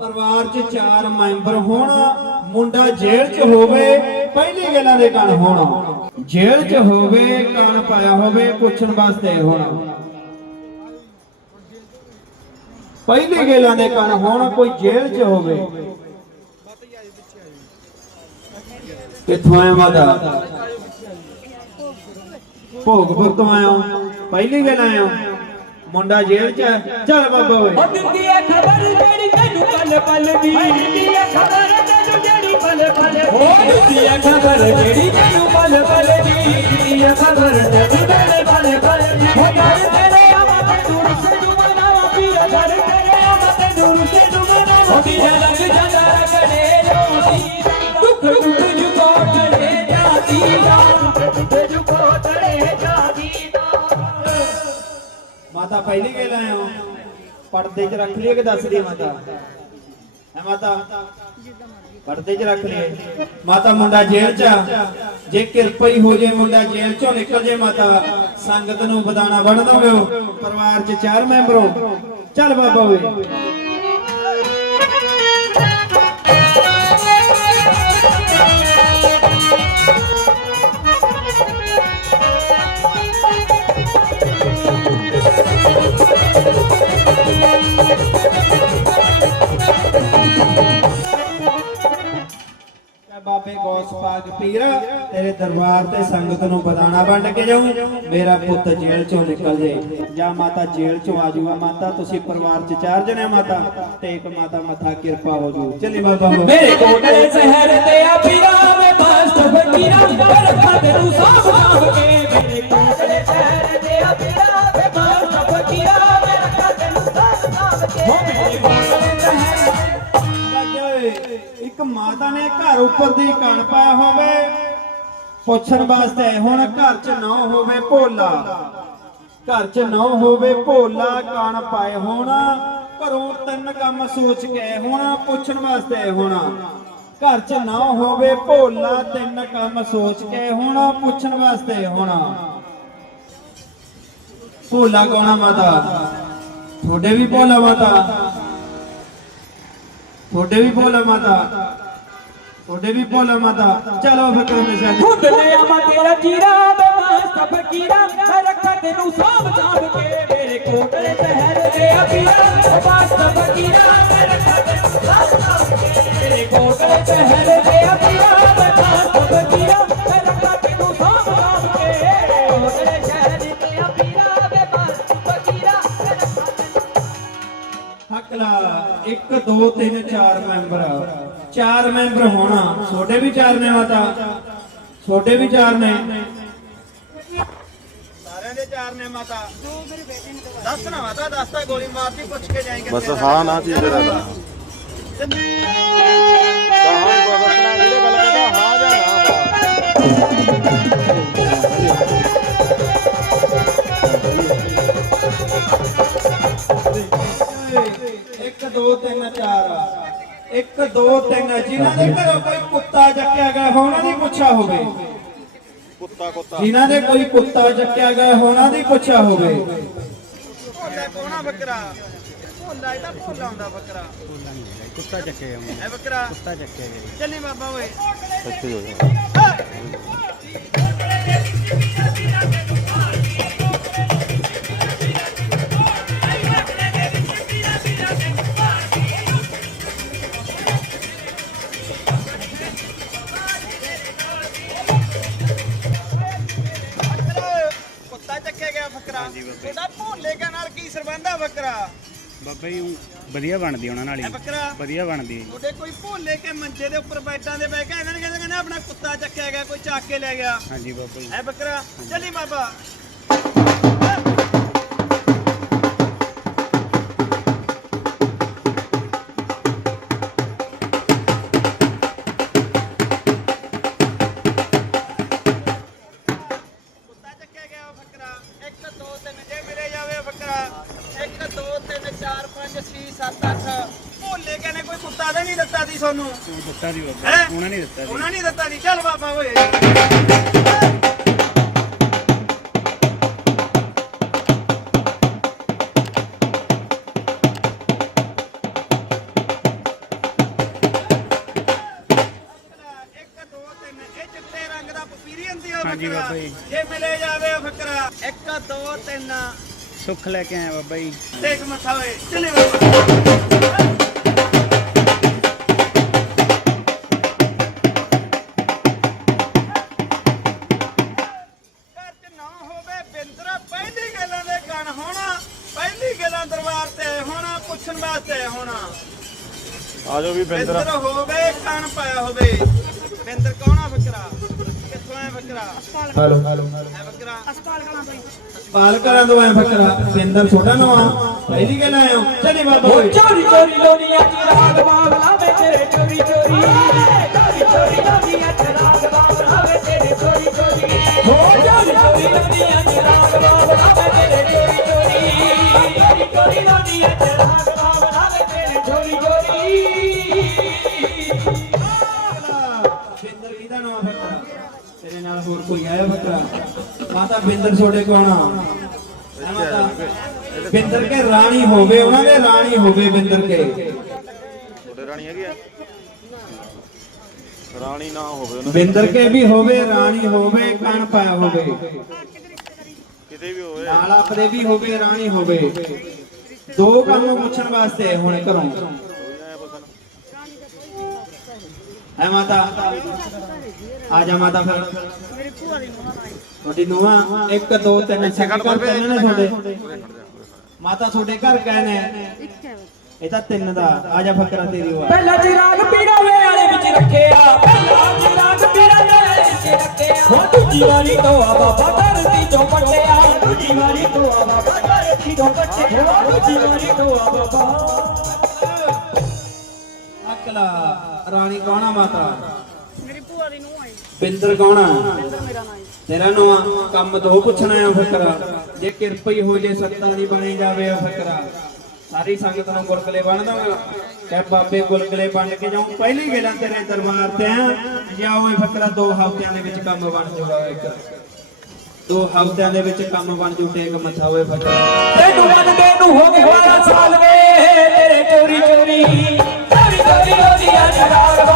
ਪਰਿਵਾਰ 'ਚ ਚਾਰ ਮੈਂਬਰ ਹੋਣ, ਮੁੰਡਾ ਜੇਲ੍ਹ 'ਚ ਹੋਵੇ, ਪਹਿਲੀ ਗੱਲਾਂ ਦੇ ਕਣ ਹੋਣ। ਜੇਲ੍ਹ 'ਚ ਹੋਵੇ ਕਣ ਪਾਇਆ ਹੋਵੇ, ਪੁੱਛਣ ਵਾਸਤੇ ਹੋਣਾ। ਪਹਿਲੀ ਗੱਲਾਂ ਦੇ ਕਣ ਹੋਣ, ਕੋਈ ਜੇਲ੍ਹ 'ਚ ਹੋਵੇ। ਕਿੱਥੋਂ ਆਇਆ ਮਾਤਾ? ਭੋਗਪੁਰ ਤੋਂ ਆਇਆ ਪਹਿਲੀ ਗੱਲ ਆਇਆ ਮੁੰਡਾ ਜੇਲ੍ਹ 'ਚ ਚੱਲ ਬਾਬਾ ਓਏ। ਉਹ ਖਬਰ ਜਿਹੜੀ ਪਲ ਪਲ ਦੀ ਖਬਰ ਤੈਨੂੰ ਜਿਹੜੀ ਪਲ ਪਲ ਉਹ ਦਿੰਦੀ ਹੈ ਖਬਰ ਜਿਹੜੀ ਤੈਨੂੰ ਪਲ ਪਲ ਦੀ। ਦਿੰਦੀ ਹੈ ਖਬਰ ਤੈਨੂੰ ਪਲ ਪਲ ਪਲ ਦੀ। ਹੋ ਘਰ ਤੇਰੇ ਆਵਾ ਤੇ ਦੂਰ ਸੇ ਜੁਮਨਾਵਾ ਪੀਆ ਘਰ ਤੇਰੇ ਆਵਾ ਤੇ ਦੂਰ ਸੇ ਜੁਮਨਾਵਾ ਪੀਆ ਲੱਗ ਜਾਂਦਾ ਕੜੇ ਰੋਟੀ ਦੁੱਖ ਦੁੱਖ ਜੁਗੋ ਟੜੇ ਜਾਤੀ ਦਾ। ਦੁੱਖ ਜੁਗੋ ਟੜੇ ਜਾਤੀ ਦਾ ਮਾਤਾ ਪਹਿਲੀ ਗੱਲ ਆਇਆ ਪਰਦੇ 'ਚ ਰੱਖ ਲਈਏ ਕਿ ਦੱਸ ਦੀ ਮਾਤਾ? ਹੈ ਮਾਤਾ। ਪਰਦੇ 'ਚ ਰੱਖ ਲਈਏ। ਮਾਤਾ, ਮੁੰਡਾ ਜੇਲ੍ਹ 'ਚ ਆ। ਜੇ ਕਿਰਪਾ ਹੀ ਹੋ ਜੇ ਮੁੰਡਾ ਜੇਲ੍ਹ 'ਚੋਂ ਨਿਕਲ ਜੇ ਮਾਤਾ, ਸੰਗਤ ਨੂੰ ਬਦਾਨਾ ਬਣ ਦੋਗੇ ਪਰਿਵਾਰ 'ਚ ਚਾਰ ਮੈਂਬਰ ਹੋ। ਚੱਲ ਬਾਬਾ ਓਏ। ਬਾਬੇ ਗੌਸ ਪਾਕ ਪੀਰ ਤੇਰੇ ਦਰਬਾਰ ਤੇ ਸੰਗਤ ਨੂੰ ਬਦਾਨਾ ਵੰਡ ਕੇ ਜਾਉਂ ਮੇਰਾ ਪੁੱਤ ਜੇਲ੍ਹ ਚੋਂ ਨਿਕਲ ਜੇ। ਜਾਂ ਮਾਤਾ ਜੇਲ੍ਹ ਚੋਂ ਆ ਜਾਊਗਾ ਮਾਤਾ ਤੁਸੀਂ ਪਰਿਵਾਰ ਚ ਚਾਰ ਜਣੇ ਮਾਤਾ ਤੇ ਇੱਕ ਮਾਤਾ ਮੱਥਾ ਕਿਰਪਾ ਹੋ ਜੂ। ਚੱਲੀ ਬਾਬਾ ਮੇਰੇ ਕੋਟਲੇ ਸ਼ਹਿਰ ਤੇ ਆ ਪੀਰਾ ਵੇ ਮਸਤ ਫਕੀਰਾ ਬਰਖਾ ਤੈਨੂੰ ਸਾਂਭ ਸਾਂਭ ਕੇ। ਮੇਰੇ ਕੋਟਲੇ ਸ਼ਹਿਰ ਤੇ ਆ ਪੀਰਾ ਵੇ ਮਸਤ ਫਕੀਰਾ ਬਰਖਾ ਤੈਨੂੰ ਸਾਂਭ ਸਾਂਭ ਕੇ। ਹੋ ਇੱਕ ਮਾਤਾ ਨੇ ਘਰ ਉੱਪਰ ਦੀ ਕਣ ਪਾਇਆ ਹੋਵੇ। ਪੁੱਛਣ ਵਾਸਤੇ ਹੁਣ ਘਰ 'ਚ ਨਾ ਹੋਵੇ ਭੋਲਾ। ਘਰ 'ਚ ਨਾ ਹੋਵੇ ਭੋਲਾ, ਕਣ ਪਾਏ ਹੋਣ। ਘਰੋਂ ਤਿੰਨ ਕੰਮ ਸੋਚ ਕੇ ਹੁਣ, ਪੁੱਛਣ ਵਾਸਤੇ ਹੋਣਾ। ਘਰ 'ਚ ਨਾ ਹੋਵੇ ਭੋਲਾ, ਤਿੰਨ ਕੰਮ ਸੋਚ ਕੇ ਹੁਣ, ਪੁੱਛਣ ਵਾਸਤੇ ਹੋਣਾ। ਭੋਲਾ ਕੌਣ ਆ ਮਾਤਾ? ਤੁਹਾਡੇ ਵੀ ਭੋਲਾ ਮਾਤਾ? ਤੁਹਾਡੇ ਵੀ ਭੋਲਾ ਮਾਤਾ ਤੁਹਾਡੇ ਵੀ ਭੋਲਾ ਮਾਤਾ ਚਲੋ ਫਿਰ ਹਮੇਸ਼ਾ ਖੁਦ ਨੇ ਆਵਾ ਤੇਰਾ ਜੀਰਾ ਵੇ ਮਸਤ ਫਕੀਰਾ ਮੈਂ ਰੱਖਾਂ ਤੈਨੂੰ ਸਾਂਭ ਸਾਂਭ ਕੇ ਮੇਰੇ ਕੋਟਲੇ ਸ਼ਹਿਰ ਤੇ। ਆ ਪੀਰਾ ਮਸਤ ਫਕੀਰਾ ਮੈਂ ਰੱਖਾਂ ਤੈਨੂੰ ਸਾਂਭ ਸਾਂਭ ਕੇ ਮੇਰੇ ਕੋਟਲੇ ਸ਼ਹਿਰ ਤੇ। ਆ ਹਕਲਾ 1 2 3 4 ਮੈਂਬਰ। ਚਾਰ ਮੈਂਬਰ ਹੋਣਾ। ਛੋਟੇ ਵੀ ਚਾਰ ਨੇ ਮਾਤਾ। ਛੋਟੇ ਵੀ ਚਾਰ ਨੇ। ਸਾਰਿਆਂ ਦੇ ਚਾਰ ਨੇ ਮਾਤਾ। ਦੋ ਮੇਰੇ ਬੇਟੇ ਨੇ ਦੱਸ ਨਾ ਮਾਤਾ ਦੱਸ ਤਾਂ ਗੋਲੀ ਮਾਰਦੀ ਪੁੱਛ ਕੇ ਜਾਏਂਗੇ ਬਸ ਹਾਂ ਨਾ ਚੀਜ਼ ਦਾ। ਤਾਂ ਹਾਂ ਬਸ ਆਪਣਾ ਵੀਡੀਓ ਗੱਲ ਕਰਦਾ ਹਾਂ ਜਾਂ ਨਾ 2 3 4 1 2 3 ਜਿਨ੍ਹਾਂ ਦੇ ਘਰੋਂ ਕੋਈ ਕੁੱਤਾ ਚੱਕਿਆ ਗਿਆ ਹੋਣਾ ਦੀ ਪੁੱਛਿਆ ਹੋਵੇ। ਕੁੱਤਾ ਕੁੱਤਾ। ਜਿਨ੍ਹਾਂ ਦੇ ਕੋਈ ਕੁੱਤਾ ਚੱਕਿਆ ਗਿਆ ਹੋਣਾ ਦੀ ਪੁੱਛਿਆ ਹੋਵੇ। ਭੋਲਾ ਕੋਣਾ ਬੱਕਰਾ। ਭੋਲਾ ਇਹਦਾ ਭੋਲਾ ਹੁੰਦਾ ਬੱਕਰਾ। ਕੁੱਤਾ ਚੱਕੇ ਗਿਆ ਹੈ ਬੱਕਰਾ। ਕੁੱਤਾ ਚੱਕਿਆ ਗਿਆ। ਚੱਲੀ ਬਾਬਾ ਓਏ। ਸੱਚੀ ਹੋ ਗਿਆ। ਨਾਲ ਕੀ ਸਰਬੰਧ ਆ ਬੱਕਰਾ? ਬਾਬਾ ਜੀ ਊਂ ਵਧੀਆ ਬਣਦੀ ਉਹਨਾਂ ਨਾਲ ਹੈ। ਹੀ ਬੱਕਰਾ? ਵਧੀਆ ਬਣਦੀ। ਤੁਹਾਡੇ ਕੋਈ ਭੋਲੇ ਕੇ ਮੰਜੇ ਦੇ ਉੱਪਰ ਬੈਠਾਂ ਦੇ ਬਹਿ ਕੇ ਇਹਨਾਂ ਨੇ ਕਹਿੰਦੇ ਕਹਿੰਦੇ ਆਪਣਾ ਕੁੱਤਾ ਚੱਕਿਆ ਗਿਆ ਕੋਈ ਚੱਕ ਕੇ ਲੈ ਗਿਆ। ਹਾਂਜੀ ਬਾਬਾ ਜੀ। ਹੈ ਬੱਕਰਾ? ਚੱਲੀ ਬਾਬਾ। ਸੀ 7-8 ਭੋਲੇ ਕਹਿੰਦੇ ਕੋਈ ਕੁੱਤਾ ਤਾਂ ਨਹੀਂ ਦਿੱਤਾ ਸੀ ਤੁਹਾਨੂੰ ਦਿੱਤਾ ਸੀ ਬਾਬਾ ਹੈਂ? ਉਹਨਾਂ ਨੇ ਦਿੱਤਾ ਸੀ ਉਹਨਾਂ ਨਹੀਂ ਦਿੱਤਾ ਸੀ ਚੱਲ ਬਾਬਾ ਓਏ ਇੱਕ, ਦੋ, ਤਿੰਨ। ਇਹ ਚਿੱਟੇ ਰੰਗ ਦਾ ਪਪੀਰੀਅਨ ਦੀ ਉਹ ਹਾਂਜੀ ਬੱਕਰਾ। ਬਾਬਾ ਜੀ। ਜੇ ਮਿਲੇ ਜਾਵੇ ਉਹ ਬੱਕਰਾ 1 2 3 ਸੁੱਖ ਲੈ ਕੇ ਆਇਆ ਬਾਬਾ ਜੀ। ਦੇਖ ਮੱਥਾ ਓਏ ਚਲੇ ਬਾਬਾ ਘਰ 'ਚ ਨਾ ਹੋਵੇ ਬਿੰਦਰਾ ਪਹਿਲੀ ਗੱਲਾਂ ਦੇ ਕਣ ਹੋਣਾ ਪਹਿਲੀ ਗੱਲਾਂ ਦਰਬਾਰ ਤੇ ਹੋਣਾ ਪੁੱਛਣ ਵਾਸਤੇ ਹੋਣਾ। ਆ ਜਾਓ ਵੀ ਬਿੰਦਰ। ਬਿੰਦਰ ਹੋਵੇ ਕਣ ਪਾਇਆ ਹੋਵੇ। ਬਿੰਦਰ ਕੌਣ ਆ ਹੈਲੋ। ਹੈਲੋ ਹੈ ਬੱਕਰਾ ਪਾਲ ਕਰਾਂ ਦੋ ਐ ਫਕਰਾ ਪਿੰਦਰ ਛੋਟਾ ਨਵਾਂ। ਪਹਿਲੀ ਗੱਲ ਆਇਓ। ਚਲੇ ਬਾਬਾ ਉਹ ਚੋਰੀ ਚੋਰੀ ਲੋਨੀਆਂ ਚ ਰਾਗ ਬਾਬਲਾ ਵੇ ਤੇਰੇ ਚੋਰੀ ਚੋਰੀ। ਚੋਰੀ ਚੋਰੀ ਲੋਨੀਆਂ ਚ ਰਾਗ ਬਾਬਲਾ ਵੇ ਤੇਰੇ ਚੋਰੀ ਚੋਰੀ। ਹੋ ਚੋਰੀ ਚੋਰੀ ਲੋਨੀਆਂ ਚ ਰਾਗ ਬਾਬਲਾ ਵੇ ਤੇਰੇ ਚੋਰੀ ਚੋਰੀ। ਚੋਰੀ ਚੋਰੀ ਲੋਨੀਆਂ ਰਾਗ ਫਕਰਾ ਮਾਤਾ ਬਿੰਦਰ ਛੋਟੇ ਕੌਣ ਮਾਤਾ ਬਿੰਦਰ ਕੇ ਰਾਣੀ ਹੋਵੇ ਉਹਨਾਂ ਦੇ ਰਾਣੀ ਹੋਵੇ ਬਿੰਦਰ ਕੇ। ਤੁਹਾਡੇ ਰਾਣੀ ਹੈਗੀ ਆ? ਰਾਣੀ ਨਾ ਹੋਵੇ ਉਹਨਾਂ ਬਿੰਦਰ ਕੇ ਵੀ ਹੋਵੇ ਰਾਣੀ ਹੋਵੇ ਕਣ ਪਾਇਆ ਹੋਵੇ। ਕਿਤੇ ਵੀ ਹੋਵੇ। ਨਾਲ ਆਪਦੇ ਵੀ ਹੋਵੇ ਰਾਣੀ ਹੋਵੇ। ਦੋ ਕੰਮ ਪੁੱਛਣ ਵਾਸਤੇ ਹੁਣ ਘਰੋਂ। ਹੈ ਮਾਤਾ। ਆ ਜਾ ਮਾਤਾ ਫਿਰ। ਤੁਹਾਡੀ ਨੂੰਹਾਂ 1 2 3 ਸੈਕਿੰਡ ਕਰ ਤਿੰਨ ਨੇ ਤੁਹਾਡੇ। ਮਾਤਾ ਤੁਹਾਡੇ ਘਰ ਕਹੇ ਨੇ ਇਹ ਤਾਂ ਤਿੰਨ ਦਾ। ਆ ਜਾ ਫਕਰਾ ਤੇਰੀ ਉਹ ਆ। ਪਹਿਲਾ ਚਿਰਾਗ ਪੀੜਾ ਵੇ ਵਾਲੇ ਵਿੱਚ ਰੱਖਿਆ। ਪਹਿਲਾ ਚਿਰਾਗ ਪੀੜਾ ਵੇ ਵਾਲੇ ਵਿੱਚ ਰੱਖਿਆ। ਹੋ ਦੂਜੀ ਵਾਰੀ ਤੋਂ ਆ ਬਾਬਾ ਧਰਤੀ ਤੋਂ ਪੱਟਿਆ ਦੂਜੀ ਵਾਰੀ ਤੋਂ ਆ ਬਾਬਾ ਧਰਤੀ ਤੋਂ ਪੱਟਿਆ ਹੋ ਦੂਜੀ ਵਾਰੀ ਤੋਂ ਆ ਬਾਬਾ। ਅਕਲਾ ਰਾਣੀ ਕੌਣ ਮਾਤਾ? ਪਿੰਦਰ ਕੌਣ ਆ? ਤੇਰਾ ਨਾਮ ਕੰਮ ਦੋ ਪੁੱਛਣਾ ਆ ਫਕਰਾ। ਜੇ ਕਿਰਪਾ ਹੀ ਹੋ ਜੇ ਸੱਤਾ ਦੀ ਬਣੀ ਜਾਵੇ ਆ ਫਕਰਾ। ਸਾਰੀ ਸੰਗਤ ਨੂੰ ਗੁਲਗਲੇ ਬਣ ਦਵਾਂਗਾ। ਕਹ ਬਾਬੇ ਗੁਲਗਲੇ ਬਣ ਕੇ ਜਾਉਂ ਪਹਿਲੀ ਗੱਲਾਂ ਤੇਰੇ ਦਰਬਾਰ ਤੇ ਆ। ਜਾਂ ਉਹ ਫਕਰਾ ਦੋ ਹਫ਼ਤਿਆਂ ਦੇ ਵਿੱਚ ਕੰਮ ਬਣ ਜੂਗਾ ਇੱਕ ਦੋ ਹਫ਼ਤਿਆਂ ਦੇ ਵਿੱਚ ਕੰਮ ਬਣ ਜੂ ਟੇਕ ਮੱਥਾ ਹੋਏ ਫਕਰਾ। ਤੈਨੂੰ ਵੰਡੇ ਨੂੰ ਹੋ ਗਏ ਸਾਲ ਵੇ ਤੇਰੇ ਚੋਰੀ ਚੋਰੀ ਚੋਰੀ ਚੋਰੀ ਹੋ ਗਿਆ ਜਨਾਬ